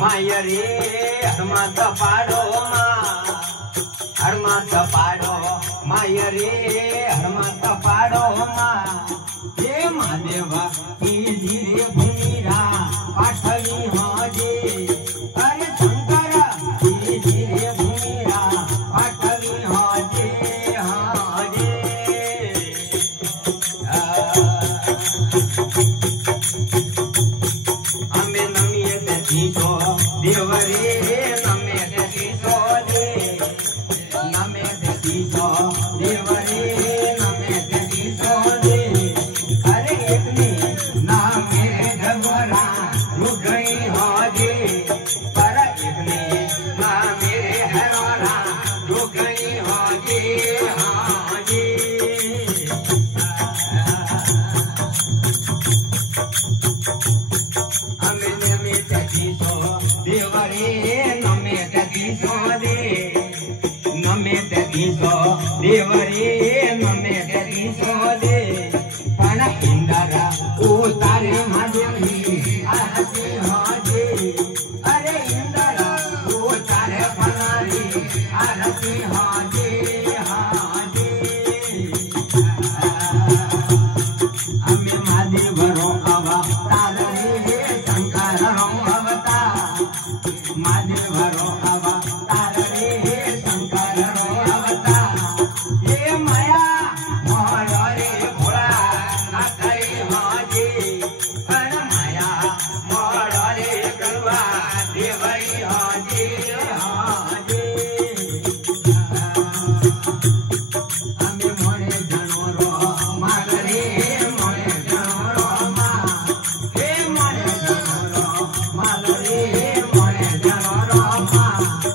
मायरे हनुमत पाडो हनुमत पाडो मायरे हनुमत पाडो हे महादेव की धीरे भूमिरा पाठवी हाजे अरे शंकर की धीरे भूमिरा पाठवी हाजे हाजे हमें नमिये तीसो देवरे नमे तीसो दे नमे तीसो देवरे नमे तीसो दे अरे इतनी ना मेरे घबरा रुक गई हाजे पर इतनी ना मेरे हरवारा रुक गई हाजे हाजे देवरे नमे तीसो दे नमे तीसो देवरे नमे तीसो दे पण इंदरा उतारे महादेवी आरती हाजे अरे इंदरा उतारे फनारी आरती हाजे हाजे हमें महादेव रो अवतार रे शंकर रो अवतार महादेव रो अवतार रे शंकर रो अवतार ये माया मोर रे भोला नाथ रे हाजे पर माया मोर रे गरुआ देवरी हाजे हाजे हमें मोरे जनो रो मार रे मोरे जनो रो मार हे मोरे जनो रो मार रे मोरे जनो रो मार